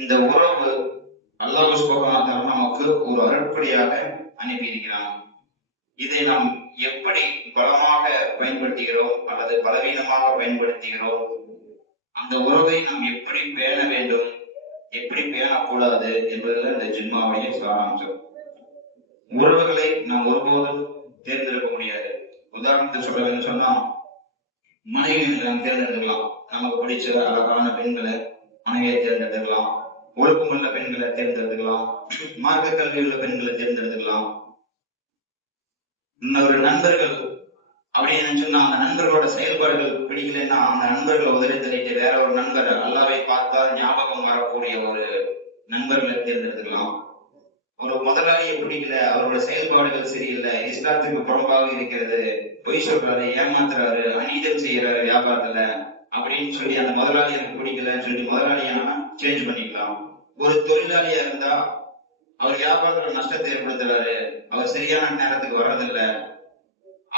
இந்த உறவு அல்லாஹ் சுப்ஹானஹு வ தஆலா நமக்கு ஒரு அருட்படியாக அனுப்பியிருக்கிறான். இதை நாம் எப்படி பலமாக பயன்படுத்துகிறோம் அல்லது பலவீனமாக பயன்படுத்துகிறோம், அந்த உறவை நாம் எப்படி பேண வேண்டும், எப்படி பேணக்கூடாது என்பதுதான் இந்த ஜும்மாவுடைய சாராம்சம். உறவுகளை நாம் ஒருபோதும் தேர்ந்தெடுக்க முடியாது. உதாரணத்துக்கு சொல்ல வேண்டும் சொன்னா, மனைவியை நாம் தேர்ந்தெடுக்கலாம். நமக்கு பிடிச்ச அழகான பெண்களை மனைவியை தேர்ந்தெடுக்கலாம், ஒழுக்கமுள்ள பெண்களை தேர்ந்தெடுக்கலாம், மார்க்க கல்வி உள்ள பெண்களை தேர்ந்தெடுக்கலாம். இன்னொரு நண்பர்கள் அப்படின்னு சொன்னா, அந்த நண்பர்களோட செயல்பாடுகள் பிடிக்கலன்னா அந்த நண்பர்களை உதவி தள்ளிட்டு வேற ஒரு நண்பர் அல்லாவை பார்த்தால் ஞாபகம் வரக்கூடிய ஒரு நண்பர்களை தேர்ந்தெடுக்கலாம். ஒரு முதலாளியை பிடிக்கல, அவரோட செயல்பாடுகள் சரியில்லை, இஸ்லாத்துக்கு புறம்பாக இருக்கிறது, பொய் சொல்றாரு, ஏமாத்துறாரு, அநீதம் செய்யறாரு வியாபாரத்துல அப்படின்னு சொல்லி அந்த முதலாளி எனக்கு பிடிக்கலன்னு சொல்லி முதலாளியை நம்ம சேஞ்ச் பண்ணிக்கலாம். ஒரு தொழிலாளியா இருந்தா அவர் வியாபாரத்துல நஷ்டத்தை ஏற்படுத்துறாரு, அவர் சரியான நேரத்துக்கு வர்றதில்லை,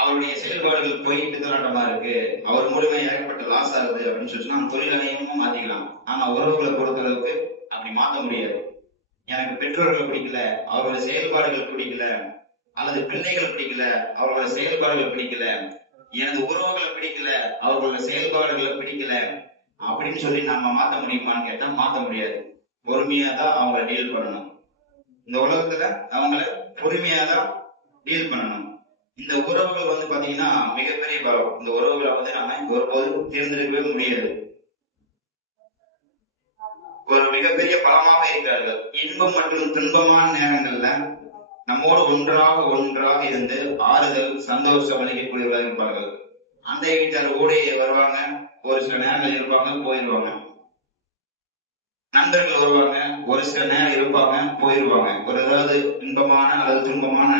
அவருடைய செயல்பாடுகள் போயிட்டு தராட்டமா இருக்கு, அவர் மூலமா ஏற்பட்ட லாஸ் ஆகுது அப்படின்னு சொல்லிச்சுன்னா அந்த தொழிலாளியமும் மாத்திக்கலாம். ஆனா உறவுகளை பொறுத்த அளவுக்கு அப்படி மாத்த முடியாது. எனக்கு பெற்றோர்களை பிடிக்கல, அவர்களோட செயல்பாடுகள் பிடிக்கல, அல்லது பிள்ளைகள் பிடிக்கல, அவர்களோட செயல்பாடுகள் பிடிக்கல, எனது உறவுகளை பிடிக்கல, அவர்களோட செயல்பாடுகளை பிடிக்கல அப்படின்னு சொல்லி நம்ம மாத்த முடியுமான்னு கேட்டா மாத்த முடியாது. பொறுமையா தான் அவங்களை டீல் பண்ணணும். இந்த உலகத்துல அவங்கள பொறுமையா தான் டீல் பண்ணணும். இந்த உறவுகள் வந்து பாத்தீங்கன்னா மிகப்பெரிய பலம். இந்த உறவுகளை வந்து நம்ம ஒருபோதும் தேர்ந்தெடுக்கவே முடியாது. ஒரு மிகப்பெரிய பலமாக இருக்கிறார்கள். இன்பம் மற்றும் துன்பமான நேரங்கள்ல நம்மோடு ஒன்றாக இருந்து ஆறுதல் சந்தோஷம் அளிக்கக்கூடியவர்களாக இருப்பார்கள். அந்த வீட்டார் கூட வருவாங்க, ஒரு சில நேரங்கள் இருப்பாங்க, போயிடுவாங்க. நண்பர்கள் வருவாங்க, ஒரு சில நேரம் இருப்பாங்க, போயிடுவாங்க. ஒரு ஏதாவது இன்பமான அல்லது துன்பமான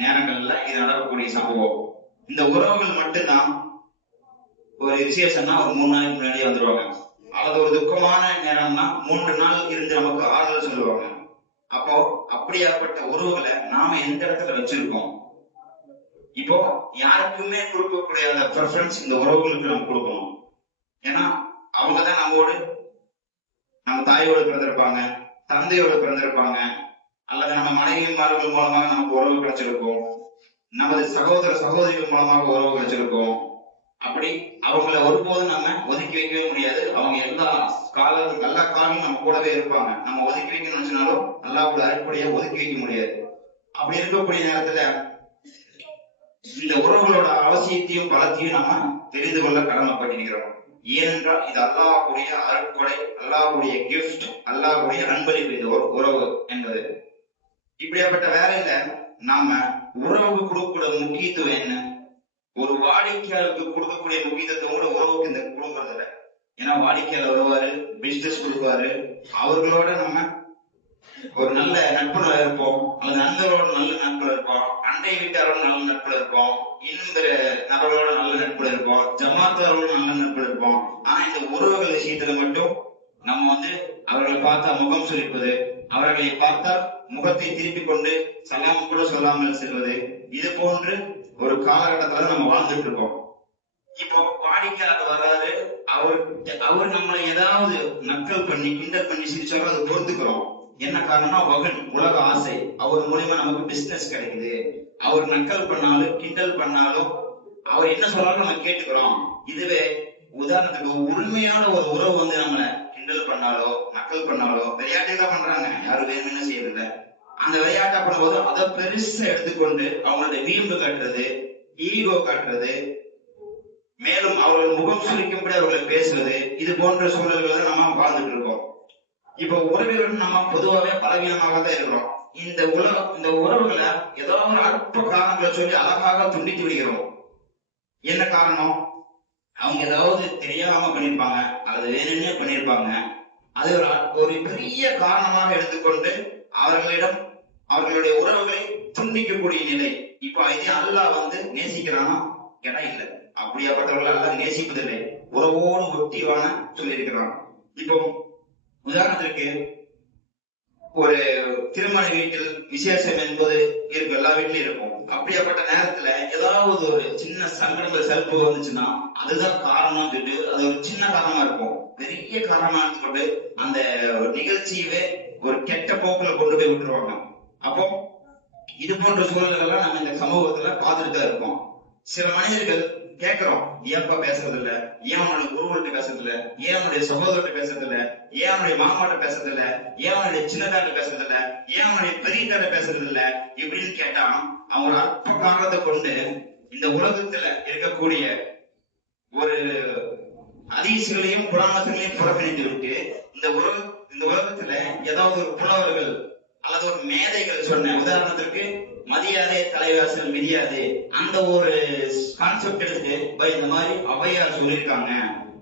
நேரங்கள்ல இது நடக்கக்கூடிய சம்பவம். இந்த உறவுகள் மட்டும்தான் ஒரு விசேஷம்னா ஒரு 3 நாளைக்கு முன்னாடியே வந்துருவாங்க, அல்லது ஒரு துக்கமான நேரம்னா 3 நாள் இருந்து நமக்கு ஆறுதல் சொல்லுவாங்க. அப்போ அப்படியாப்பட்ட உறவுகளை நாம எந்த இடத்துல வச்சிருக்கோம்? இப்போ யாருக்குமே கொடுக்கக்கூடிய அந்த ப்ரெஃபரன்ஸ் இந்த உறவுகளுக்கு நம்ம கொடுக்கணும். ஏன்னா அவங்கதான் நம்மோடு, நம்ம தாயோடு பிறந்திருப்பாங்க, தந்தையோடு பிறந்திருப்பாங்க, அல்லது நம்ம மனைவிமார்கள் மூலமாக நமக்கு உறவு கிடைச்சிருக்கும், நமது சகோதர சகோதரிகள் மூலமாக உறவு கிடைச்சிருக்கும். அப்படி அவங்கள ஒருபோதும் நம்ம ஒதுக்கி வைக்கவே முடியாது. அவங்க எல்லா காலம் நம்ம கூடவே இருப்பாங்க. நம்ம ஒதுக்கி வைக்கணும்னு நினைச்சாலும் அல்லாஹ்வோட அடிப்படையா ஒதுக்கி வைக்க முடியாது. அப்படி இருக்கக்கூடிய நேரத்துல இந்த உறவுகளோட அவசியத்தையும் பலத்தையும் நம்ம தெரிந்து கொள்ள கடமைப்பட்டிருக்கிறோம். ஏனென்றால் இது அல்லாஹ்வுடைய அருட்கொடை, அல்லாஹ்வுடைய கிஃப்ட், அல்லாஹ்வுடைய அன்பளிப்பு இந்த உறவு என்பது. இப்படியாப்பட்ட வேலையில நாம உறவுக்கு கொடுக்கக்கூடிய முக்கியத்துவம் என்ன? ஒரு வாடிக்கையாளருக்கு கொடுக்கக்கூடிய முக்கியத்துவம் கூட உறவுக்கு இந்த கொடுக்கறது இல்லை. ஏன்னா வாடிக்கையாளர் வருவாரு, பிசினஸ் கொடுப்பாரு, அவர்களோட நம்ம ஒரு நல்ல நட்புல இருப்போம், அல்லது நண்பர்களோட நல்ல நட்புல இருப்போம், அண்டை வீட்டாரோட நல்ல நட்புல இருப்போம், இன்னும் பிற நபர்களோட நல்ல நட்புல இருப்போம், ஜமாத்தாரோட நல்ல நட்புல இருப்போம். ஆனா இந்த உறவுகள் விஷயத்துல மட்டும் நம்ம வந்து அவர்களை பார்த்தா முகம் சுழிப்பது, அவர்களை பார்த்தால் முகத்தை திருப்பிக் கொண்டு சலாம் கூட சொல்லாமல் செல்வது, இது போன்று ஒரு காலகட்டத்துல நம்ம வாழ்ந்துட்டு இருக்கோம். இப்போ வாடிக்கையாளர் வராரு, அவர் நம்மளை ஏதாவது நக்கல் பண்ணி கிண்டல் பண்ணி சிரிச்சாலும் அதை பொறுத்துக்கிறோம். என்ன காரணம்னா வகன் உலக ஆசை. அவர் மூலியமா நமக்கு பிசினஸ் கிடைக்குது. அவர் நக்கல் பண்ணாலும் கிண்டல் பண்ணாலும் அவர் என்ன சொன்னாலும் நம்ம கேட்டுக்கிறோம். இதுவே உதாரணத்துக்கு உண்மையான ஒரு உறவு வந்து நம்மள கிண்டல் பண்ணாலோ நக்கல் பண்ணாலோ விளையாட்டு தான் பண்றாங்க, யாரும் வேணும்னு செய்யறதில்ல. அந்த விளையாட்டா பண்ணும்போது அதை பெருசா எடுத்துக்கொண்டு அவங்களுடைய வீம்பு காட்டுறது, ஈகோ காட்டுறது, மேலும் அவர்கள் முகம் சுழிக்கும்படி அவர்களை பேசுவது, இது போன்ற சூழல்களை நம்ம வாழ்ந்துட்டு இருக்கோம். இப்ப உறவுகள் நம்ம பொதுவாகவே பலவீனமாக தான் இருக்கிறோம். இந்த உறவுகளை ஏதாவது ஒரு அற்ப காரணங்களை சொல்லி அழகாக துண்டித்து விடுகிறோம். என்ன காரணம்? அவங்க ஏதாவது தெரியாம பண்ணிருப்பாங்க, அல்லது வேணும்னே பண்ணிருப்பாங்க. அது ஒரு பெரிய காரணமாக எடுத்துக்கொண்டு அவர்களுடைய உறவுகளை துண்டிக்கக்கூடிய நிலை. இப்ப இதே அல்லாஹ் வந்து நேசிக்கிறானா கேட்டா இல்ல. அப்படியாப்பட்டவர்கள் அல்லாஹ் நேசிப்பதில்லை, உறவோடு ஒட்டிவான சொல்லியிருக்கிறான். இப்போ உதாரணத்திற்கு ஒரு திருமண வீட்டில் விசேஷம் என்பது இருக்கும், எல்லா வீட்லயும் இருக்கும். அப்படியாப்பட்ட நேரத்துல ஏதாவது ஒரு சின்ன சங்கடங்கள் சலுப்பு வந்துச்சுன்னா அதுதான் காரணம் சொல்லிட்டு அது ஒரு சின்ன காரணமா இருக்கும், பெரிய காரணமா எடுத்துக்கொண்டு அந்த நிகழ்ச்சியவே ஒரு கெட்ட போக்குல கொண்டு போய் விட்டுருவாங்க. அப்போ இது போன்ற சூழல்கள் எல்லாம் நம்ம இந்த சமூகத்துல பார்த்துட்டு தான் இருக்கோம். சில மனிதர்கள் கேட்கிறோம், ஏன்பா பேசுறது இல்ல, ஏன் அவனுடைய குருவர்கிட்ட பேசுறது இல்ல, ஏன் அவனுடைய சகோதரர்கிட்ட பேசுறது இல்ல, ஏன் அவனுடைய மாமாட்ட பேசுறது இல்ல, ஏன் அவனுடைய சின்னதாட்ட பேசுறது இல்ல, ஏன் அவனுடைய பெரியதாட்ட பேசுறது இல்ல இப்படின்னு கேட்டா அவன் ஒரு அற்ப காரணத்தை கொண்டு இந்த உலகத்துல இருக்கக்கூடிய ஒரு ஹதீஸ்களையும் புராணங்களையும் புறக்கணித்து விட்டு இந்த உலகத்துல ஏதாவது ஒரு புலவர்கள் அல்லது ஒரு மேதைகள் சொன்ன, உதாரணத்திற்கு மதியாதே தலைவாசல் மிதியாது அந்த ஒரு கான்செப்ட் எடுத்துட்டு இந்த மாதிரி ஔவையார் சொல்லியிருக்காங்க,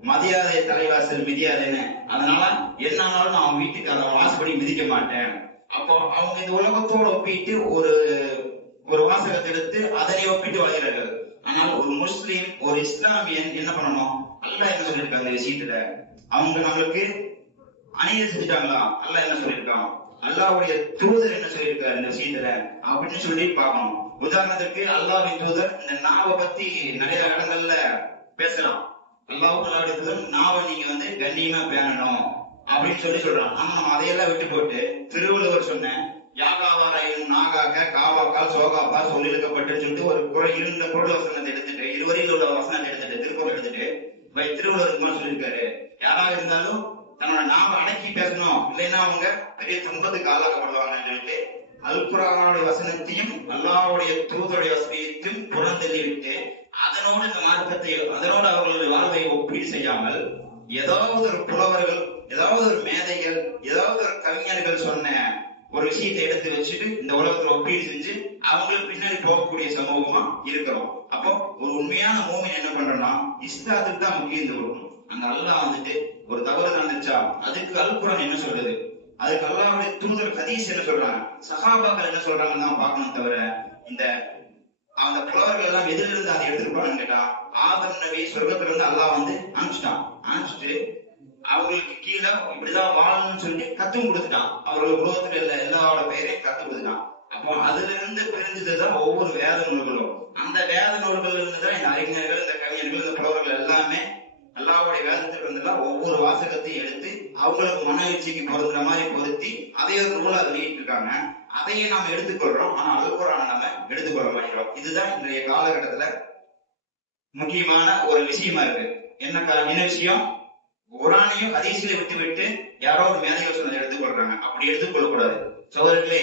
மதியாதே தலைவாசல் மிதியாதுன்னு, அதனால என்ன ஆனாலும் நான் வீட்டுக்கு அதை வாசப்படி மிதிக்க மாட்டேன். அப்போ அவங்க இந்த உலகத்தோட ஒப்பிட்டு ஒரு வாசகத்தை எடுத்து அதனை ஒப்பிட்டு வாழ்கிறார்கள். ஆனால் ஒரு முஸ்லீம் ஒரு இஸ்லாமியன் என்ன பண்ணணும், அல்லாஹ் என்ன சொல்லியிருக்காங்க இந்த விஷயத்துல, அவங்க நம்மளுக்கு அநீதி செஞ்சுட்டாங்களா, அல்லாஹ் என்ன சொல்லியிருக்கான், அல்லாஹ்வுடைய தூதர் என்ன சொல்லியிருக்காரு இந்த விஷயத்துல அப்படின்னு சொல்லி பார்க்கணும். உதாரணத்துக்கு அல்லாஹ்வின் தூதர் இந்த நாவை பத்தி நிறைய இடங்கள்ல பேசலாம். அல்லாஹ்வுடைய தூதர் நாவை நீங்க கண்ணியமா பேணணும் அப்படின்னு சொல்லி சொல்றான். ஆனா நம்ம அதையெல்லாம் விட்டு போட்டு திருவள்ளுவர் சொன்ன யாகாவாரையும் நாகாக்க காவாக்கால் சோகாப்பா சொல்லி இழுக்கப்பட்டு சொல்லிட்டு ஒரு இருந்த குரல் வசனத்தை எடுத்துட்டு இருவரையில் உள்ள வசனத்தை எடுத்துட்டு திருக்குறள் எடுத்துட்டு திருவள்ளுவர் சொல்லியிருக்காரு, யாராக இருந்தாலும் தன்னோட நாம அடக்கி பேசணும், இல்லைன்னா அவங்க பெரிய துன்பத்துக்கு ஆளாக்கப்படுவாங்கன்னு சொல்லிட்டு அல்குரானுடைய வசனத்தையும் அல்லாஹ்வுடைய தூதருடைய வசனத்தையும் புறந்தள்ளி விட்டு அதனோடு இந்த மார்க்கத்தை அதனோடு அவர்களுடைய வாழ்வை ஒப்பீடு செய்யாமல் ஏதாவது ஒரு புலவர்கள், ஏதாவது ஒரு மேதைகள், ஏதாவது ஒரு கவிஞர்கள் சொன்ன ஒரு விஷயத்தை எடுத்து வச்சுட்டு இந்த உலகத்துல ஒப்பீடு செஞ்சு அவங்களுக்கு பின்னாடி போகக்கூடிய சமூகமா இருக்கிறோம். அப்போ ஒரு உண்மையான மூமின் என்ன பண்றோம்னா இஸ்லாத்துக்கு தான் முக்கியத்துவம் கொடுக்கணும். அங்க அல்லாஹ் ஒரு தவறு நடந்துச்சா அதுக்கு அல்குரான் என்ன சொல்றது, அதுக்கு அல்லாஹ்வுடைய தூதர் ஹதீஸ் என்ன சொல்றாங்க, சஹாபாக்கள் என்ன சொல்றாங்கன்னு தான் பார்க்கணும். தவிர இந்த அந்த புலவர்கள் எல்லாம் எதிரில இருந்து அதை எடுத்துருப்பான்னு கேட்டா, ஆதம் நபி சொர்க்கத்துல இருந்து அல்லாஹ் அனுப்பிச்சுட்டு அவங்களுக்கு கீழே இப்படிதான் வாழணும்னு சொல்லி கத்தும் கொடுத்துட்டான். அவர்கள் உலகத்துல எல்லாரோட பெயரையும் கத்து கொடுத்துட்டான். அப்போ அதுல இருந்து பிரிஞ்சதுதான் ஒவ்வொரு வேத நூல்களும். அந்த வேத நூல்கள் இருந்துதான் இந்த அறிஞர்கள், இந்த கவிஞர்கள், இந்த புலவர்கள் எல்லாமே அல்லாஹ்வுடைய வேதத்தில் இருந்துதான் ஒவ்வொரு வாசகத்தையும் எடுத்து அவங்களுக்கு மனவீழ்ச்சிக்கு பொருந்துற மாதிரி பொருத்தி அதை ஒரு நூலா வெளியிட்டு இருக்காங்க. அதையே நாம எடுத்துக்கொள்றோம். ஆனா அல்குரானை நம்ம எடுத்துக்கொள்ள மாட்டோம். இதுதான் இன்றைய காலகட்டத்துல முக்கியமான ஒரு விஷயமா இருக்கு. என்ன விஷயம், குரானையும் ஹதீஸையும் விட்டு யாரோ ஒரு மேதைகள் சொன்னதை எடுத்துக்கொள்றாங்க. அப்படி எடுத்துக்கொள்ளக்கூடாது சகோதரர்களே.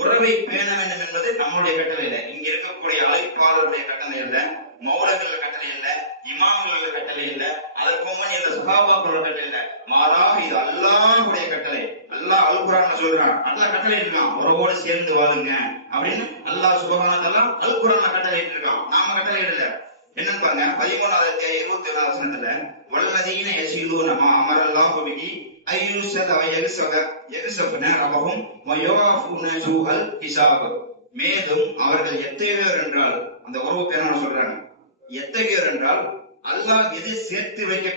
உறவை பேண வேண்டும் என்பது நம்மளுடைய கட்டளை இல்லை, இங்க இருக்கக்கூடிய அழைப்பாளருடைய கட்டளை இல்லை, மௌலவிகள் கட்டளை இல்லை, இமாம்கள் கட்டளை இல்லை, அதற்கு முன்னாடி இந்த சஹாபாக்களோட கட்டளை இல்லை. மாறாக இது அல்லாஹ்வுடைய கட்டளை. அல்லாஹ் அல்குரான் சொல்றான், அல்லாஹ் கட்டளை இருக்கான் உறவோடு சேர்ந்து வாழுங்க அப்படின்னு. அல்லாஹ் சுப்ஹானஹு வ தஆலா அல்குரான்ல கட்டளை இருக்கான், நாம கட்டளை இல்ல. என்னன்னு பாருங்க, 13வது 21வது வசனத்துல வல்லதீன யஸீலூன மா அமரல்லாஹு பிஹி அய்யுஸத வ யக்ஸஃபன ரபஹும் வ யவாஃபூன சூஅல் ஹிசாப். மேலும் அவர்கள் எத்தகையோர் என்றால், அந்த உறவு பேரான சொல்றாங்க, எத்தகையோர் என்றால் அல்லாஹ் எது சேர்த்து வைக்க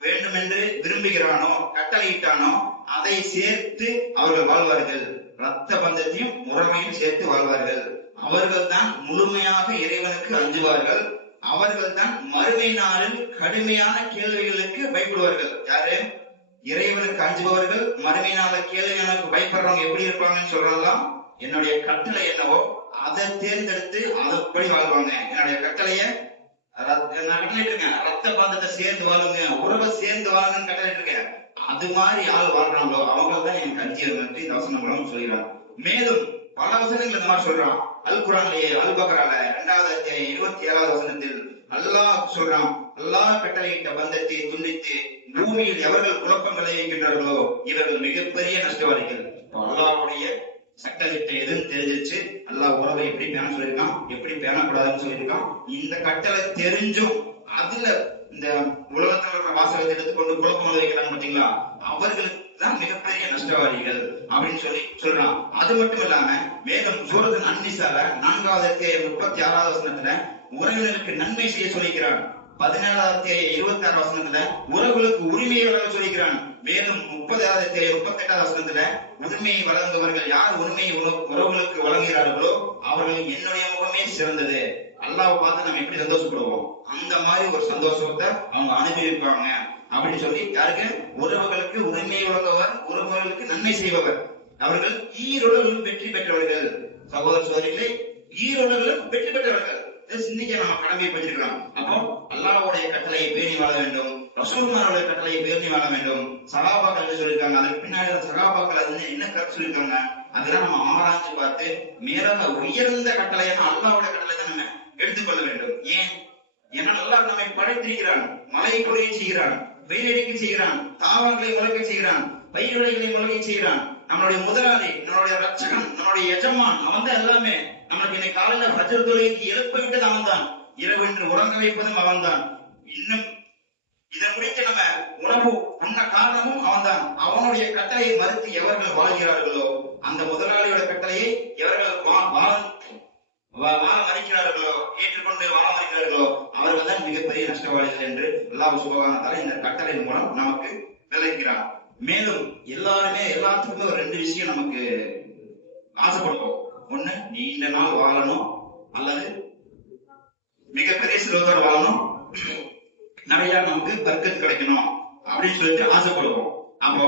வேண்டும் என்று விரும்புகிறானோ கட்டளையிட்டானோ அதை சேர்த்து அவர்கள் வாழ்வார்கள், ரத்த பந்தத்தையும் முறைமையும் சேர்த்து வாழ்வார்கள். அவர்கள் தான் முழுமையாக இறைவனுக்கு அஞ்சுவார்கள், அவர்கள் தான் மறுமை நாளில் கடுமையான கேள்விகளுக்கு பயப்படுவார்கள். யாரு? இறைவனுக்கு அஞ்சுபவர்கள். மறுமை நாள கேள்விகளுக்கு பயப்படுறவங்க எப்படி இருப்பாங்கன்னு சொல்லலாம், என்னுடைய கட்டளை என்னவோ அதை தேர்ந்தெடுத்து அதப்படி வாழ்வாங்க. என்னுடைய கட்டளைய ரத்த பந்தத்தை சேர்ந்து வாழுங்க, உறவை சேர்ந்து வாழுங்கன்னு கட்டளை இருக்கேன். அது மாதிரி ஆள் வாழ்றாங்களோ அவங்க தான் எனக்கு அஞ்சியவங்க இந்த வசனங்களும் சொல்கிறார். மேலும் பல வசனங்கள் இந்த மாதிரி சொல்றான். அல் குரான்லயே அல் பக்ரால 2வது அத்தியாயம் 27வது வசனத்தில் அல்லாஹ் சொல்றான், அல்லாஹ் கட்டளையிட்ட பந்தத்தை துண்டித்து பூமியில் எவர்கள் குழப்பம் விளைவிக்கின்றார்களோ இவர்கள் மிகப்பெரிய நஷ்டவாதிகள். அல்லாஹ்வுடைய சட்டத்திட்டம் எதுன்னு தெரிஞ்சிருச்சு, அல்லாஹ் உறவை எப்படி பேண சொல்லியிருக்கான், எப்படி பேணக்கூடாதுன்னு சொல்லியிருக்கான். இந்த கட்டளை தெரிஞ்சும் அதுல இந்த உலகத்தில் இருக்கிற வாசகத்தை எடுத்துக்கொண்டு குழப்பம் விளைவிக்கிறாங்க பாத்தீங்களா, அவர்களுக்கு தான் மிகப்பெரிய நஷ்டவாதிகள் அப்படின்னு சொல்லி சொல்றான். அது மட்டும் இல்லாம மேலும் சூரத்துல் அன்-நிஸால 4வது அத்தியாயம் 36வது வசனத்துல உறவினருக்கு நன்மை செய்ய சொல்லிக்கிறான். 17வது அத்தியாயம் 26வது வசனத்துல உறவுகளுக்கு உரிமையை வழங்க சொல்லிக்கிறான். மேலும் 38வது வசனத்துல உண்மையை வழங்குவர்கள் யார் உண்மையை உறவுகளுக்கு வழங்குகிறார்களோ அவர்கள் என்னுடைய முகமே சிறந்தது. அல்லாஹ்வை பார்த்து நம்ம எப்படி சந்தோஷப்படுவோம் அந்த மாதிரி ஒரு சந்தோஷத்தை அவங்க அனுபவிப்பாங்க அப்படின்னு சொல்லி, யாருக்கு? உறவுகளுக்கு உண்மையை வழங்குவர், உறவுகளுக்கு நன்மை செய்பவர், அவர்கள் ஈருலகிலும் வெற்றி பெற்றவர்கள். சகோதர சகோதரிகளே, ஈருலகிலும் வெற்றி பெற்றவர்கள். இன்னைக்கு நம்ம கடமையை பெற்றிருக்கிறோம். அப்போ அல்லாஹ்வுடைய கட்டளையை பேணி வாழ வேண்டும், ரசூலுல்லாஹ்வுடைய கட்டளையை பேணி வாழ வேண்டும். சகாபாக்கள் சொல்லியிருக்காங்க, அதுக்கு பின்னாடி சகாபாக்கள் அது என்ன கருத்து சொல்லியிருக்காங்க அதெல்லாம் நம்ம ஆராய்ச்சி பார்த்து மேலாக உயர்ந்த கட்டளையான அல்லாஹ்வுடைய கட்டளை தான் நம்ம எடுத்துக்கொள்ள வேண்டும். ஏன்னா அல்லாஹ் நம்மை படைத்திருக்கிறான், மழை பொழிய செய்கிறான், வெயிலடிக்க செய்கிறான், தாவரங்களை முளைக்க செய்கிறான், பயிர் விளைகளை முளைக்க செய்கிறான். நம்மளுடைய முதலாளி, நம்மளுடைய ரட்சகன், நம்மளுடைய எஜமான், அவன் தான் எல்லாமே. நம்மளுக்கு இன்னைக்கு காலையில ஃபஜ்ர் தொழுகைக்கு எழுப்ப விட்டது அவன் தான், இரவென்று உறங்க வைப்பதும் அவன் தான், இன்னும் இதை முடித்து நம்ம உணவு உண்ண காரணமும் அவன் தான். அவனுடைய கட்டளையை மறுத்து எவர்கள் வாழ்கிறார்களோ, அந்த முதலாளியோட கட்டளையை எவர்கள் வாழ மறுக்கிறார்களோ, ஏற்றுக்கொண்டு வாழ மறுக்கிறார்களோ, அவர்கள் தான் மிகப்பெரிய நஷ்டவாளிகள் என்று அல்லாஹ் சுப்ஹானஹு வ தஆலா இந்த கட்டளையின் மூலம் நமக்கு விளக்கிறார். மேலும் எல்லாத்துக்குமே ஒரு 2 விஷயம் நமக்கு ஆசைப்படுவோம். ஒண்ணு, நீண்ட நாள் வாழணும், அல்லது மிகப்பெரிய செல்வத்தோடு வாழணும், நிறைய நமக்கு பர்க்கத் கிடைக்கணும் அப்படின்னு சொல்லிட்டு ஆசைப்படுவோம். அப்போ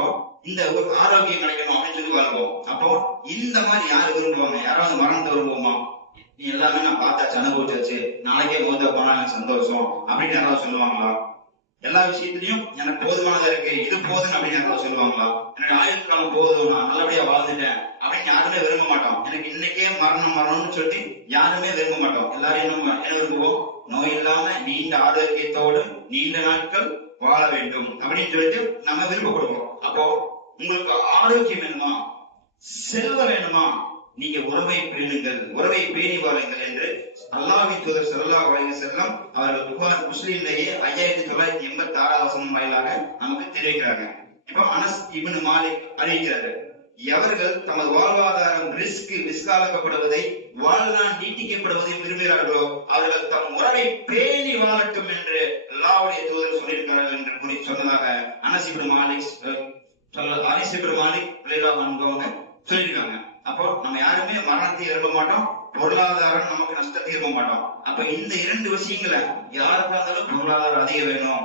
இந்த ஒரு ஆரோக்கியம் கிடைக்கணும் அப்படின்னு சொல்லி வாழ்வோம். அப்போ இந்த மாதிரி யாரு விரும்புவாங்க? யாராவது மரணத்தை விரும்புவோமா? நீ எல்லாமே நான் பார்த்தாச்சு, அனுபவிச்சாச்சு, நாளைக்கே மோத போனா எனக்கு சந்தோஷம் அப்படின்னு யாராவது சொல்லுவாங்களா? எல்லா விஷயத்திலையும் எனக்கு போதுமானதா இருக்கு, இது போதுன்னு அப்படின்னு யாராவது சொல்லுவாங்களா? என்னுடைய ஆயுள் காலம் போதும், நான் நல்லபடியா வாழ்ந்துட்டேன் அப்படின்னு யாருமே விரும்ப மாட்டோம். எனக்கு இன்னைக்கே மரணம்னு சொல்லிட்டு யாருமே விரும்ப மாட்டோம். எல்லாரும் என்ன விரும்புவோம்? நோய் இல்லாம நீண்ட ஆரோக்கியத்தோடு நீண்ட நாட்கள் வாழ வேண்டும் அப்படின்னு சொல்லிட்டு நம்ம விருப்பப்படுவோம். அப்போ உங்களுக்கு ஆரோக்கியம் வேணுமா, செல்வம் வேணுமா, நீங்க உறவை பேணுங்கள், உறவை பேணி வாழுங்கள் என்று அல்லாஹ்வின் தூதர் ஸல்லல்லாஹு அலைஹி வஸல்லம் அவர்கள் புகார் முஸ்லிம்லேயே 5986 வசனம் வாயிலாக நமக்கு தெரிவிக்கிறாங்க. இப்போ அனஸ் இப்னு மாலிக் அறிவிக்கிறாரு, எவர்கள் தமது வாழ்வாதாரம் ரிஸ்காலக்கப்படுவதை, வாழ்நாள் நீட்டிக்கப்படுவதை விரும்புகிறார்களோ அவர்கள் தம் உறவை பேணி வாழட்டும் என்று அல்லாஹ்வுடைய தூதர் சொல்லியிருக்கிறார்கள் என்று கூறி சொன்னதாக அனஸ் இப்னு மாலிக் ரலியல்லாஹு அன்ஹு சொல்லியிருக்காங்க. அப்போ நம்ம யாருமே மரணத்தை விரும்ப மாட்டோம், பொருளாதாரம் நமக்கு நஷ்டத்தை விரும்ப மாட்டோம். அப்ப இந்த 2 விஷயங்களை யாருக்கா இருந்தாலும் பொருளாதாரம் அதிகம் வேணும்,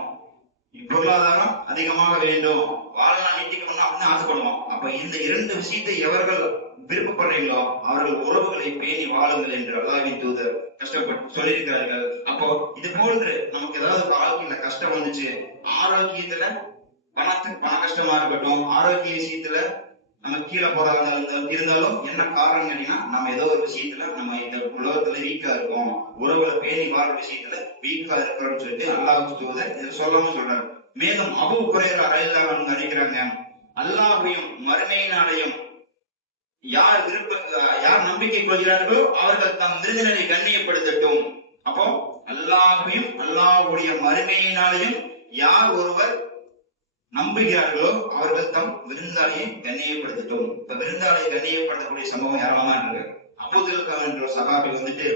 பொருளாதாரம் அதிகமாக வேண்டும், வாழ்நாள் நீட்டிக்கணும் அப்படின்னு ஆசைப்படுவோம். அப்ப இந்த 2 விஷயத்தை எவர்கள் விருப்பப்படுறீங்களோ அவர்கள் உறவுகளை பேணி வாழுங்கள் என்று அல்லாஹ்வின் தூதர் கஷ்டப்பட்டு சொல்லியிருக்கிறார்கள். அப்போ இது போன்று நமக்கு ஏதாவது வாழ்க்கையில கஷ்டம் வந்துச்சு, ஆரோக்கியத்துல பண கஷ்டமா இருக்கட்டும், ஆரோக்கிய விஷயத்துல நம்ம கீழே போறாங்க இருந்தாலும் என்ன காரணம் கேட்டீங்கன்னா, நம்ம ஏதோ ஒரு விஷயத்துல நம்ம இந்த உலகத்துல வீக்கா இருக்கோம், உறவுகளை பேணி வாழ விஷயத்துல வீக்கா இருக்கிறோம்னு சொல்லிட்டு அல்லாஹ் தூதர் இதை சொல்லாம சொல்றாரு. மேலும் அபூ ஹுரைரா ரலியல்லாஹு அன்ஹு அறிவிக்கிறாங்க, அல்லாஹ்வையும் மறுமை நாளையும் யார் நம்பிக்கை கொள்கிறார்களோ அவர்கள் தம் விருந்தினரை கண்ணியப்படுத்தட்டும். அப்போ அல்லாஹ்வையும் அல்லாஹ்வுடைய மறுமையினாலையும் யார் ஒருவர் நம்புகிறார்களோ அவர்கள் தம் விருந்தாளியை கண்ணியப்படுத்தட்டும். இப்ப விருந்தாளியை கண்ணியப்படுத்தக்கூடிய சம்பவம் யாரெல்லாம் இருக்கு? அபூதல் என்ற ஒரு சகாபி வந்துட்டு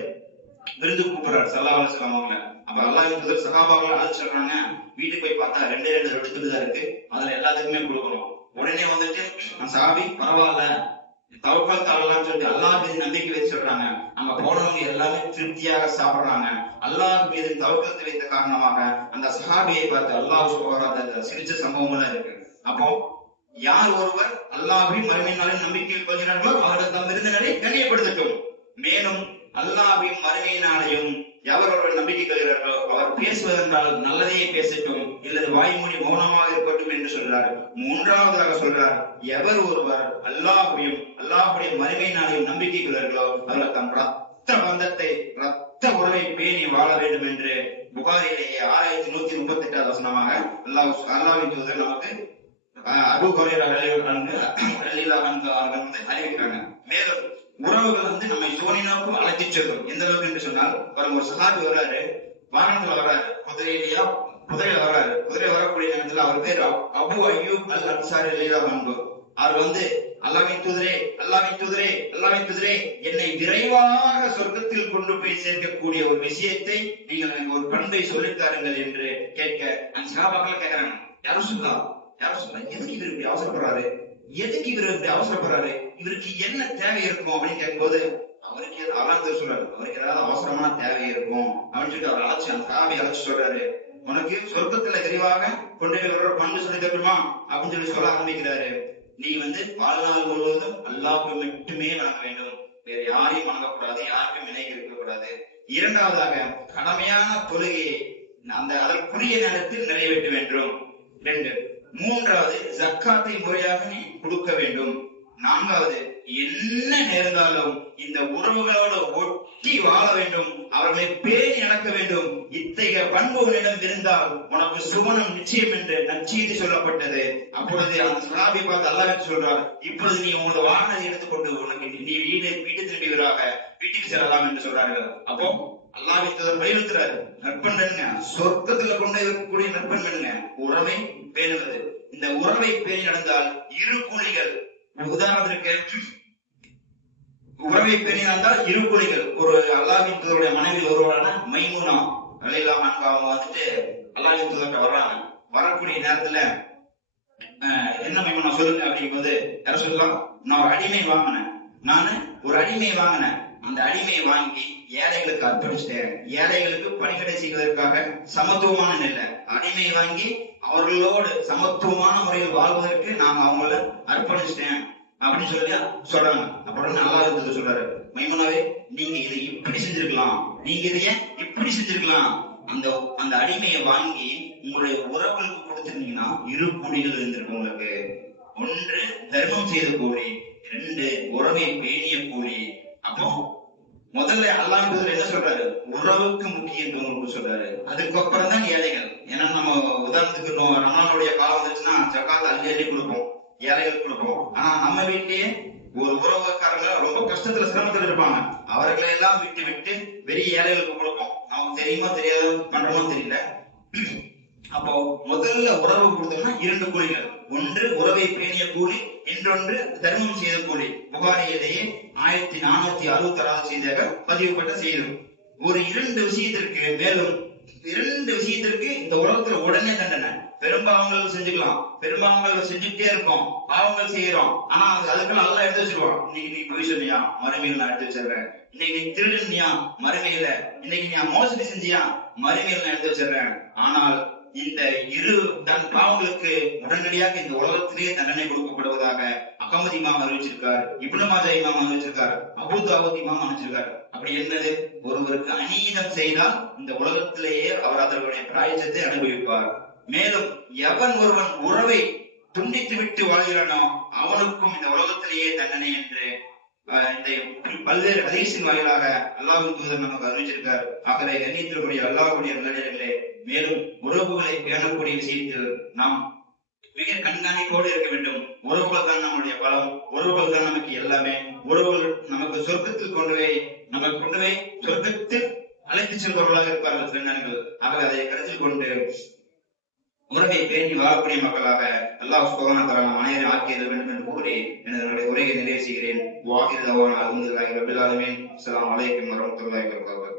விருந்து கூப்பிடுறாரு ஸல்லல்லாஹு அலைஹி வஸல்லம் அவங்கள. அப்ப அல்லாஹ்வின் தூதர் சகாபாக்களை அழைச்சு சொல்றாங்க, வீட்டுக்கு போய் பார்த்தா 2 எடுத்துட்டு இருக்கு, அதுல எல்லாத்துக்குமே கொடுக்கணும். உடனே வந்துட்டு அந்த சகாபி, பரவாயில்ல தவக்கல் அல்லாஹ்னு சொல்லிட்டு அல்லாஹ் மீது நம்பிக்கை வச்சு சொல்றாங்க. அங்க போனவங்க எல்லாமே திருப்தியாக சாப்பிடுறாங்க. அல்லாஹ் மீது தவக்கல் வைத்த காரணமாக அந்த சஹாபியை பார்த்து அல்லாஹ் சுப்ஹானஹு வ தஆலா சிரிச்ச சம்பவம் இருக்கு. அப்போ யார் ஒருவர் அல்லாஹ்வின் மறுமை நாளில் நம்பிக்கை கொள்கிறார்களோ அவர்கள் தம் விருந்தினரை கண்ணியப்படுத்தட்டும். மேலும் அல்லாஹ்வின் மறுமை நாளையும் எவர் ஒருவர் நம்பிக்கை கொள்கிறார்களோ அவர் பேசுவதென்றால் நல்லதையே பேசட்டும், இல்லது வாய்மொழி மௌனமாக இருக்கட்டும் என்று சொல்றார். 3வதாக சொல்றார், எவர் ஒருவர் அல்லாஹ்வையும் அல்லாஹ்வுடைய மறுமை நாளையும் நம்பிக்கை கொள்கிறார்களோ அவர்கள் தம் ரத்த பந்தத்தை, ரத்த உறவை பேணி வாழ வேண்டும் என்று புகாரிலேயே 6138 வசனமாக அல்லாஹ்வின் தூதர் நமக்கு அபூ ஹுரைரா ரலியல்லாஹு அன்ஹு அவர்கள் அறிவிக்கிறாங்க. மேலும் உறவுகள் நம்மை சோனினாக்கு அழைத்து செல்லும். எந்த அளவுக்கு என்று சொன்னால், ஒரு சஹாபி வர்றாரு, வாகனத்துல வர்றாரு, குதிரையில வர்றாரு. குதிரை வரக்கூடிய நேரத்துல அவர் பேர் அபு அய்யூப் அல் அன்சாரி ரலியல்லாஹு அன்ஹு. அவர் அல்லாஹ்வின் தூதரே, அல்லாஹ்வின் தூதரே, அல்லாஹ்வின் தூதரே, என்னை விரைவாக சொர்க்கத்தில் கொண்டு போய் சேர்க்கக்கூடிய ஒரு விஷயத்தை நீங்கள் எனக்கு ஒரு பண்பை சொல்லித்தாருங்கள் என்று கேட்க அந்த சஹாபாக்கள் கேட்கிறாங்க, யாரும் சொல்லலாம், யாரும் சொல்றாங்க, எதுக்கு இவர் இப்படி அவசரப்படுறாரு, எதுக்கு இவர் இப்படி அவசரப்படுறாரு, இவருக்கு என்ன தேவை இருக்கும் அப்படின்னு கேட்கும்போது அவருக்கு அல்லாஹ் சொல்றாரு, அவருக்கு ஏதாவது அவசரமான தேவை இருக்கும் அப்படின்னு சொல்லிட்டு அவர் அழைச்சு அந்த சஹாபியை அழைச்சு சொல்றாரு, உனக்கு சொர்க்கத்துல விரிவாக கொண்டு பங்கு சொல்லி தருமா அப்படின்னு சொல்லி சொல்ல ஆரம்பிக்கிறாரு. நீ வாழ்நாள் முழுவதும் அல்லாஹ்வுக்கு மட்டுமே வணங்க வேண்டும், வேற யாரையும் வணங்கக்கூடாது, யாருக்கும் இணை இருக்கக்கூடாது. இரண்டாவதாக கடமையான தொழுகையை அதற்குரிய நேரத்தில் நிறைவேற்ற வேண்டும். 2. மூன்றாவது ஜக்காத்தை முறையாக நீ கொடுக்க வேண்டும். 4வது என்ன நேர்ந்தாலும் இந்த உறவுகளோடு ஒட்டி வாழ வேண்டும், அவர்களை பேணி நடக்க வேண்டும். இத்தகைய பண்பு உன்னிடம் இருந்தால் உனக்கு சுவனம் நிச்சயம் என்று நற்செய்தி சொல்லப்பட்டது. அப்பொழுது அந்த சஹாபி பார்த்து அல்லாஹ் சொல்றார், இப்பொழுது நீ உங்களோட வாகனத்தை எடுத்துக்கொண்டு உனக்கு நீ வீட்டு திரும்பிவராக வீட்டுக்கு செல்லலாம் என்று சொல்றார்கள். அப்போ அல்லாஹ் வலியுறுத்துறாரு, நற்பண்புங்க சொர்க்கத்துல கொண்டு இருக்கக்கூடிய நற்பண்புங்க உறவை பேணுவது. இந்த உறவை பேணி நடந்தால் இரு கூலிகள், உதாரணத்திற்கு உறவை பேணி நடந்தால் இரு கூலிகள். ஒரு அல்லாஹ்வின் தூதருடைய மனைவி ஒருவரான மைமூனா ரலியல்லாஹு அன்ஹா அவங்க அல்லாஹ்வின் தூதர்கிட்ட வர்றாங்க. வரக்கூடிய நேரத்துல என்ன மைமூனா சொல்லுங்க அப்படிங்கும்போது யார சொல்லலாம், நான் ஒரு அடிமையை வாங்கினேன், அந்த அடிமையை வாங்கி ஏழைகளுக்கு அர்ப்பணிச்சிட்டேன், ஏழைகளுக்கு பணிகடை செய்வதற்காக சமத்துவமான நிலை அடிமையை வாங்கி அவர்களோடு சமத்துவமான முறையில் வாழ்வதற்கு நான் அவங்கள அர்ப்பணிச்சிட்டேன் அப்படின்னு சொல்லி சொல்றாங்க. அப்புறம் நல்லா இருந்தது சொல்றாரு, மைமூனாவே நீங்க இதை இப்படி செஞ்சிருக்கலாம், நீங்க இதைய இப்படி செஞ்சிருக்கலாம். அந்த அடிமையை வாங்கி உங்களுடைய உறவுகளுக்கு கொடுத்திருந்தீங்கன்னா இரு கூலிகள் இருந்திருக்கு உங்களுக்கு. 1 தர்மம் செய்த கூலி, 2 உறவை பேணிய கூலி. அப்போ முதல்ல அல்லாஹ் என்ன சொல்றாரு, உறவுக்கு முக்கியத்துவம் சொல்றாரு, அதுக்கப்புறம் தான் ஏழைகள். ஏன்னா நம்ம உதாரணத்துக்கு ரமலானுடைய காலம் வந்துச்சுன்னா ஜகாத் அள்ளி கொடுப்போம், ஏழைகள் கொடுப்போம். ஆனா நம்ம வீட்டிலேயே ஒரு உறவுக்காரங்க ரொம்ப கஷ்டத்துல சிரமத்துல இருப்பாங்க, அவர்களை எல்லாம் விட்டு வெளிய ஏழைகளுக்கு கொடுப்போம். நமக்கு தெரியுமோ தெரியாத பண்றோமோ தெரியல. அப்போ முதல்ல உறவு கொடுத்தோம்னா 2 கூலிகள், 1 உறவை பேணிய கூலி, இன்னொன்று தர்மம் செய்த கூலி. புகாரியிலேயே 1466 செய்தியாக பதிவுபட்ட செய்தி. ஒரு 2 விஷயத்திற்கு மேலும் 2 விஷயத்திற்கு இந்த உலகத்துல உடனே தண்டனை. பெரும்பாவங்கள் செஞ்சுக்கலாம், பெரும்பாவங்கள் செஞ்சுட்டே இருக்கோம், பாவங்கள் செய்யறோம், ஆனா அதுக்கெல்லாம் நல்லா எடுத்து வச்சிருவோம். இன்னைக்கு நீ பொய் சொன்னியா, மறுமையில நான் எடுத்து வச்சிடுறேன். இன்னைக்கு நீ திருடுனியா, மறுமையில. இன்னைக்கு நீ மோசடி செஞ்சியா, மறுமையில நான் எடுத்து வச்சிடுறேன். ஆனால் இந்த 2 பாவங்களுக்கு உடனடியாக இந்த உலகத்திலேயே தண்டனை கொடுக்கப்படுவதாக அகமது இமாம் அறிவிச்சிருக்கார், இப்னு மாஜா இமாம் அறிவிச்சிருக்கார், அபூ தாவூத் இமாம் அறிவிச்சிருக்கார். அப்படி என்னது, ஒருவருக்கு அநீதம் செய்தால் இந்த உலகத்திலேயே அவர் அதனுடைய பிராயச்சத்தை அனுபவிப்பார். மேலும் எவன் ஒருவன் உறவை துண்டித்து விட்டு வாழ்கிறானோ அவனுக்கும் இந்த உலகத்திலேயே தண்டனை என்று இந்த பல்வேறு ஹதீஸின் வாயிலாக அல்லாஹ்வின் தூதர் நமக்கு அறிவிச்சிருக்கார். ஆகவே கண்ணியத்திற்குரிய அல்லாஹ்வுடைய நல்லடியார்களே, மேலும் உறவுகளை பேணக்கூடிய விஷயத்தில் நாம் மிக கண்காணிப்போடு இருக்க வேண்டும். உறவுகள் தான் நம்முடைய பலம், உறவுகள் தான் நமக்கு எல்லாமே. உறவுகள் நமக்கு சொர்க்கத்தில் கொண்டு போய் சொர்க்கத்தில் அழைத்து செல்பவர்களாக இருப்பார்கள் பெண்ணார்கள். ஆகவே அதை கருத்தில் கொண்டு உறவை பேணி வாழக்கூடிய மக்களாக அல்லாஹ் சுப்ஹானஹு வ தஆலா அனைவரையும் ஆக்கியது வேண்டும் என்று கூறி எனது உரையை நிறைவு செய்கிறேன். வாஹிரு தஅவானா அல்ஹம்துலில்லாஹி ரப்பில் ஆலமீன். அஸ்ஸலாமு அலைக்கும் வரஹ்மத்துல்லாஹி வபரகாத்துஹு.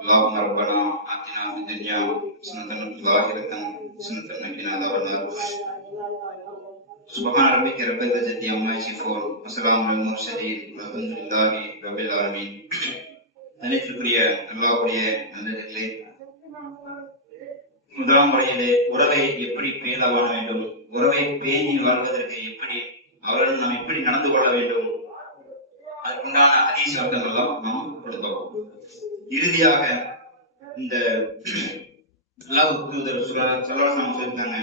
اللهم ربنا آتنا في الدنيا حسنة وفي الآخرة حسنة وقنا عذاب النار. سبحان ربك رب العزة عما يصفون وسلام على المرسلين والحمد لله رب العالمين. அனைத்திற்குரிய அல்லாஹ்வுடைய நல்லடியார்களே, முதலாம் முறையிலே உறவை எப்படி பேண வாழ வேண்டும், உறவை பேணி வாழ்வதற்கு எப்படி அவர்கள் நாம் எப்படி நடந்து கொள்ள வேண்டும், அதுக்குண்டான ஹதீஸ் வட்டங்கள் எல்லாம் நாம் கொடுத்தோம். இறுதியாக இந்த சொல்லியிருக்காங்க,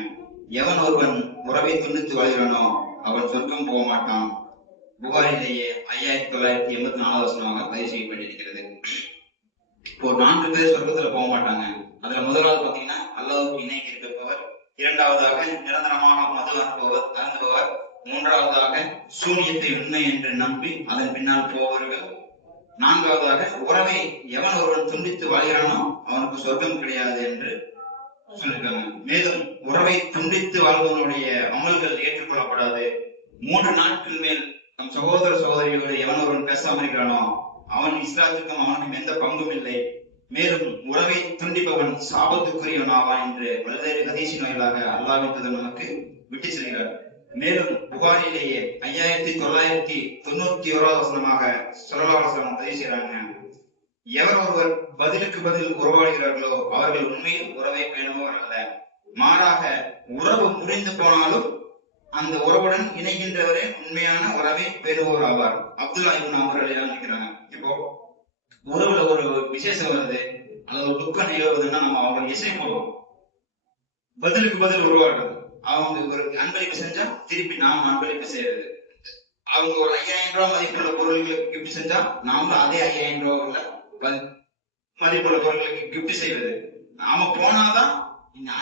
எவன் ஒருவன் உறவை துண்டித்து வாழ்கிறானோ அவன் சொர்க்கம் போக மாட்டான். புகாரிலேயே 5984 வசனமாக பதிவு செய்யப்பட்டிருக்கிறது. இப்போ 4 பேர் சொர்க்கத்துல போக மாட்டாங்க. அதுல முதலாவது பாத்தீங்கன்னா அல்லாஹ்வுக்கு இணை இருப்பவர், இரண்டாவதாக நிரந்தரமாக மது அருந்துபவர், மூன்றாவதாக சூனியத்தை உண்மை என்று நம்பி அதன் பின்னால் போவர்கள், நான்காவதாக உறவை எவன் ஒருவன் துண்டித்து வாழ்கிறானோ அவனுக்கு சொர்க்கம் கிடையாது என்று சொல்லியிருக்காங்க. மேலும் உறவை துண்டித்து வாழ்வதனுடைய அமல்கள் ஏற்றுக்கொள்ளப்படாது. 3 நாட்கள் மேல் நம் சகோதர சகோதரியோடு எவன் ஒருவன் பேசாமல் இருக்கிறானோ அவன் இஸ்லாத்துக்கும் அவனுக்கும் எந்த பங்கும் இல்லை. மேலும் உறவை துண்டிப்பவன் சாபத்துக்குரியவன் ஆவான் என்று பல்வேறு ஹதீஸின் வாயிலாக அல்லாஹ் நமக்கு விட்டு செல்கிறார். மேலும் புகாரிலேயே 5991 வசனமாக ஸல்லல்லாஹு அலைஹி வஸல்லம் பதிவு செய்றாங்க, எவர் ஒருவர் பதிலுக்கு பதில் உறவாடுகிறார்களோ அவர்கள் உண்மையில் உறவை பேணுபவர் அல்ல, மாறாக உறவு முறிந்து போனாலும் அந்த உறவுடன் இணைகின்றவரே உண்மையான உறவை பேணுபவர் ஆவார். அப்துல்லா இப்னு அமர் நினைக்கிறாங்க. இப்போ உறவுல ஒரு விசேஷம் வருது அல்லது ஒரு துக்கம் நிகழ்வதுன்னா நம்ம அவங்க இசை போடுவோம். பதிலுக்கு பதில் உருவாடுறது. அவங்க ஒரு அன்பளிப்பு செஞ்சா திருப்பி நாம் அன்பளிப்பு செய்யறது. அவங்க ஒரு 5000 ரூபாய் மதிப்புள்ள பொருள்களுக்கு கிஃப்ட் செஞ்சா நாமளும் அதே 5000 ரூபாய் மதிப்புள்ள பொருள்களுக்கு கிஃப்ட் செய்வது. நாம போனாதான்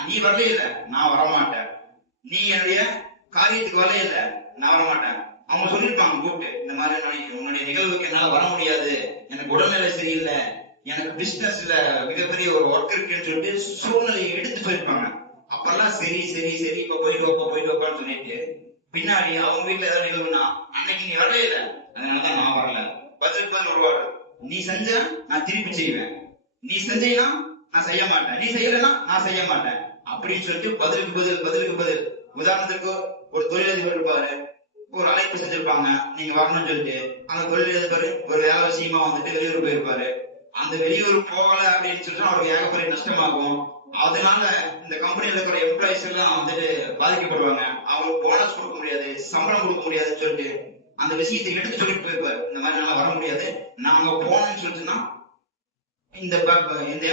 நீ வரல இல்ல நான் வரமாட்டேன், நீ என்னுடைய காரியத்துக்கு வரல இல்ல நான் வரமாட்டேன். அவங்க சொல்லிருப்பாங்க கூப்பிட்டு, இந்த மாதிரி உன்னுடைய நிகழ்வுக்கு என்னால வர முடியாது, எனக்கு உடல்நிலை சரியில்லை, எனக்கு பிசினஸ்ல மிகப்பெரிய ஒரு ஒர்க் இருக்குன்னு சொல்லிட்டு சூழ்நிலையை எடுத்து சொல்லிருப்பாங்க. அப்பெல்லாம் சரி சரி சரி இப்ப போயிட்டு வைப்பான்னு சொல்லிட்டு பின்னாடி அவங்க வீட்டுல ஏதாவது நிகழ்வுனா அன்னைக்கு நீ வரவே இல்லை அதனாலதான் நான் வரல. பதிலுக்கு பதில் உருவாடு. நீ செஞ்ச நான் திருப்பி செய்வேன், நீ செஞ்சீங்கன்னா நான் செய்ய மாட்டேன், நீ செய்யலன்னா நான் செய்ய மாட்டேன் அப்படின்னு சொல்லிட்டு பதிலுக்கு பதில். உதாரணத்துக்கு ஒரு தொழிலதிபர் இருப்பாரு, ஒரு அழைப்பு செஞ்சிருப்பாங்க நீங்க வரணும்னு சொல்லிட்டு. அந்த தொழிலதிபர் ஒரு வேலை விஷயமா வந்துட்டு வெளியூர் போயிருப்பாரு. அந்த வெளியூர் போகல அப்படின்னு சொல்லிட்டு அவருக்கு ஏகப்பட்ட நஷ்டமாகும். அதனால இந்த கம்பெனியில இருக்கிற எம்ப்ளாயிஸ் எல்லாம் வந்துட்டு பாதிக்கப்படுவாங்க. அவங்களுக்கு போனஸ் கொடுக்க முடியாது, சம்பளம் கொடுக்க முடியாதுன்னு சொல்லிட்டு அந்த விஷயத்தை எடுத்து சொல்லிட்டு போயிருப்பாரு, இந்த மாதிரி நல்லா வர முடியாது, நாங்க போனோம்னு சொல்லிட்டுன்னா இந்த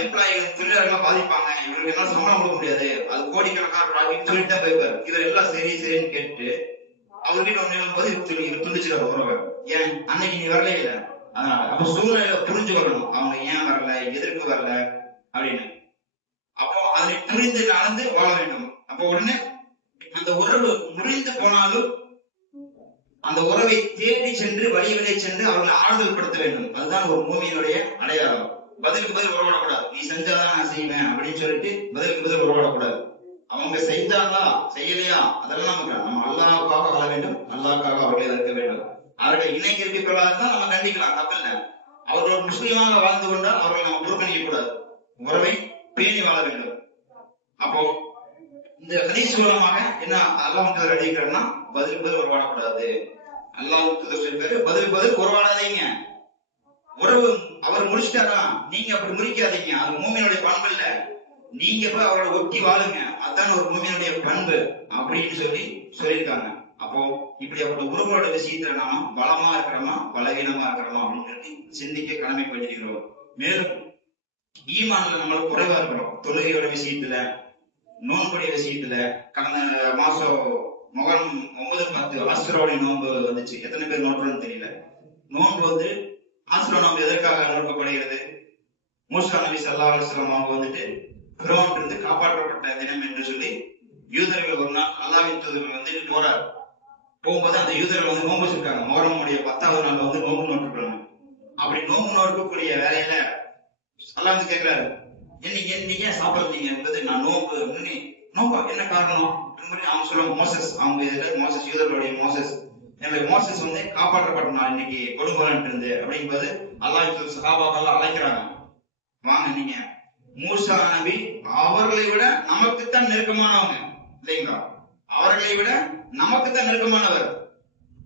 எம்ப்ளாயிகள் தொழிலாளர்கள் பாதிப்பாங்க, இவருக்கு என்ன சம்பளம் கொடுக்க முடியாது, அது கோடிக்கணக்கான சொல்லிட்டு தான் போயிருப்பாரு. இவர் எல்லாம் சரின்னு கேட்டு அவர்கிட்ட ஒண்ணு போது இவர் துண்டிச்சிருவார் உறவை. ஏன் அன்னைக்கு நீ வரல இல்ல அதனால. அப்ப சூழ்நிலை புரிஞ்சு வரணும், அவங்க ஏன் வரல எதற்கு வரல அப்படின்னு. அப்போ அதை புரிந்து நடந்து வாழ வேண்டும். அப்போ உடனே அந்த உறவு முறிந்து போனாலும் அந்த உறவை தேடி சென்று வழிவிலை சென்று அவர்களை ஆறுதல் படுத்த வேண்டும். அதுதான் ஒரு மூமியினுடைய அடையாளம். பதிலுக்கு பதில் உறவாடக்கூடாது, நீ செஞ்சாதான் நான் செய்வேன் அப்படின்னு சொல்லிட்டு பதிலுக்கு பதில் உறவாடக்கூடாது. அவங்க செய்தாங்களா செய்யலையா அதெல்லாம் நமக்கு நம்ம அல்லாஹ்வுக்காக வாழ வேண்டும், அல்லாஹ்வுக்காக அவர்களை இருக்க வேண்டும். அவர்களை இணைக்க இருக்கக்கூடாதுதான் நம்ம கண்டிக்கலாம், தப்பில்லை. அவர்கள் முஸ்லீமாக வாழ்ந்து கொண்டால் அவர்களை நம்ம புறக்கணிக்க கூடாது, உறவை பேணி வாழ வேண்டும். அப்போ இந்த ஹதீஸ் மூலமாக என்ன அல்லாஹ் அடிக்கிறார்னா பதிலுக்கு பதில் உறவாடக்கூடாது. அல்லாஹ் சொல்றாரு பதிலுக்கு பதில் உறவாடாதீங்க. உறவு அவர் முடிச்சிட்டாரா நீங்க அப்படி முடிக்காதீங்க, அது மூமியினுடைய பண்பு இல்ல. நீங்க போய் அவரோட ஒட்டி வாழுங்க, அதான் ஒரு மூமியினுடைய பண்பு அப்படின்னு சொல்லியிருக்காங்க. அப்போ இப்படி அவரோட உறவோட விஷயத்துல நாம பலமா இருக்கிறோமா பலவீனமா இருக்கிறோமா அப்படின்னு சிந்திக்க கடமைப்பட்டிருக்கிறோம். மேலும் ஈமான்ல நம்மளுக்கு குறைவா இருக்கிறோம். தொழுகையோட விஷயத்துல, நோன்புடைய விஷயத்துல கடந்த மாசம் முகரம் 9-10 ஆசுராவுடைய நோன்பு வந்துச்சு. எத்தனை பேர் நோன்புன்னு தெரியல. நோன்பு வந்து ஆசுரா நோன்பு எதற்காக நோக்கப்படுகிறது? மூசா நபி ஸல்லல்லாஹு அலைஹி வஸல்லம் அவங்க வந்துட்டு பிறோன் இருந்து காப்பாற்றப்பட்ட தினம் என்று சொல்லி யூதர்கள் ஒரு நாள் அல்லாஹ்வின் தூதர்கள் வந்துட்டு போறார். போகும்போது அந்த யூதர்கள் வந்து நோன்பு வச்சிருக்காங்க. முகரமுடைய 10வது நாள்ல வந்து நோன்பு நோட்டுருக்காங்க. அப்படி நோன்பு நோக்கக்கூடிய வேலையில அல்லாஹ் வந்து கேட்கிறாரு, நீங்க ஏன் சாப்பிடுறீங்க என்பது நான் நோன்பு நோம்பா என்ன காரணம்? அவங்க சொல்லுவாங்க மோசஸ், அவங்க மோசஸ் யூதர்களுடைய மோசஸ், என்னுடைய மோசஸ் வந்து காப்பாற்றப்பட்ட நாள் இன்னைக்கு கொடுங்கோலன் இருந்து அப்படிங்கும்போது அல்லாஹ் சஹாபாக்கள் அழைக்கிறாங்க, வாங்க நீங்க மூசா நபி அவர்களை விட நமக்குத்தான் நெருக்கமானவங்க இல்லைங்களா, அவர்களை விட நமக்குத்தான் நெருக்கமானவர்.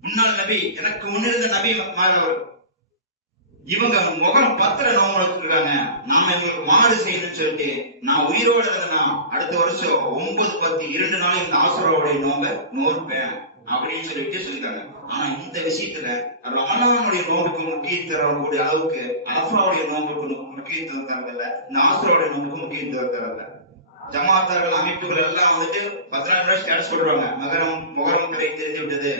முன்னாள் நபி எனக்கு முன்னிருந்த நபி மாறவர். இவங்க முகம் 10 நோம்பு வச்சிருக்காங்க, நாம இவங்களுக்கு மாறு செய்யணும்னு சொல்லிட்டு நான் உயிரோட இருந்தேன்னா அடுத்த வருஷம் 9-10 2 நாள் இந்த ஆசுராவுடைய நோம்ப நோற்பேன் அப்படின்னு சொல்லியிருக்காங்க. ஆனா இந்த விஷயத்துல ரமலானுடைய நோம்புக்கு முக்கியத்துவம் கூடிய அளவுக்கு அரஃபாவுடைய நோம்புக்கு முக்கியத்துவம் தரதில்ல, இந்த ஆசுராவுடைய நோம்புக்கு முக்கியத்துவம் தரதில்ல. ஜமாத்தார்கள் அமைப்புகள் எல்லாம் வந்துட்டு 14 நாள் ஸ்டேட்டஸ் போடுவாங்க, முகரம் திரை தெரிஞ்சு விட்டது,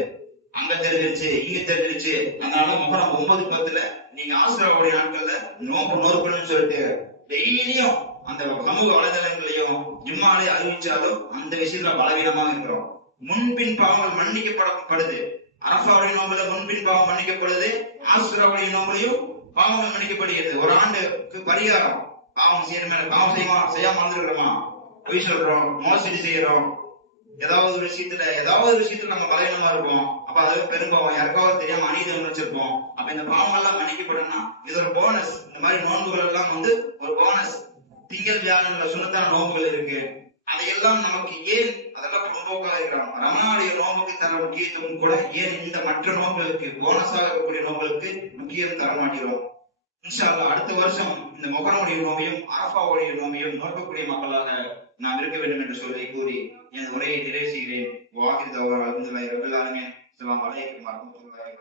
அங்க தெரிஞ்சிருச்சு இங்க தெரிஞ்சிருச்சு, அதனால முகரம் 9-10 நீங்க ஆசுராவுடைய நாட்கள்ல நோம்பு நோற்புன்னு சொல்லிட்டு டெய்லியும் அந்த சமூக வலைதளங்களையும் ஜும்மாலே அறிவிச்சாலும் அந்த விஷயத்துல பலவீனமாக இருக்கிறோம். முன்பின் பாவங்கள் மன்னிக்கப்படுது. அரஃபாவுடைய நோம்புல முன்பின் பாவம் மன்னிக்கப்படுது, ஆசுராவுடைய நோம்புலையும் பாவங்கள் மன்னிக்கப்படுகிறது. ஒரு ஆண்டுக்கு பரிகாரம். பாவம் செய்யாம வந்துருக்கிறோமா, பொய் சொல்றோம், மோசடி செய்யறோம், ஏதாவது ஒரு விஷயத்துல நம்ம பலவீனமா இருப்போம். அப்ப அது பெரும்பாவம். யாருக்காவது தெரியாம அநீதம் வச்சிருப்போம். அப்ப இந்த பாவங்கள் எல்லாம் மன்னிக்கப்படணும்னா இது ஒரு போனஸ். இந்த மாதிரி நோன்புகள் எல்லாம் ஒரு போனஸ். திங்கள் வியாழன்ல சுனத்தான நோன்புகள் இருக்கு. அதையெல்லாம் நமக்கு ஏன் அதெல்லாம் புறம்போக்காக இருக்கிறோம். ரமணாவுடைய நோம்புக்கு தர முக்கியத்துவம் கூட ஏன் இந்த மற்ற நோம்புகளுக்கு, போனஸாக இருக்கக்கூடிய நோம்புகளுக்கு முக்கியம் தர மாட்டோம். இன்ஷா அல்லாஹ் அடுத்த வருஷம் இந்த முஹர்ரமுடைய நோம்பையும் அரஃபாவுடைய நோம்பையும் நோக்கக்கூடிய மக்களாக நாம் இருக்க வேண்டும் என்று சொல்லி கூறி எனது உரையை நிறைவு செய்கிறேன். வாஹிர் தஅவானா அல்ஹம்துலில்லாஹி ரப்பில் ஆலமீன். அஸ்ஸலாமு அலைக்கும் வரஹ்மத்துல்லாஹி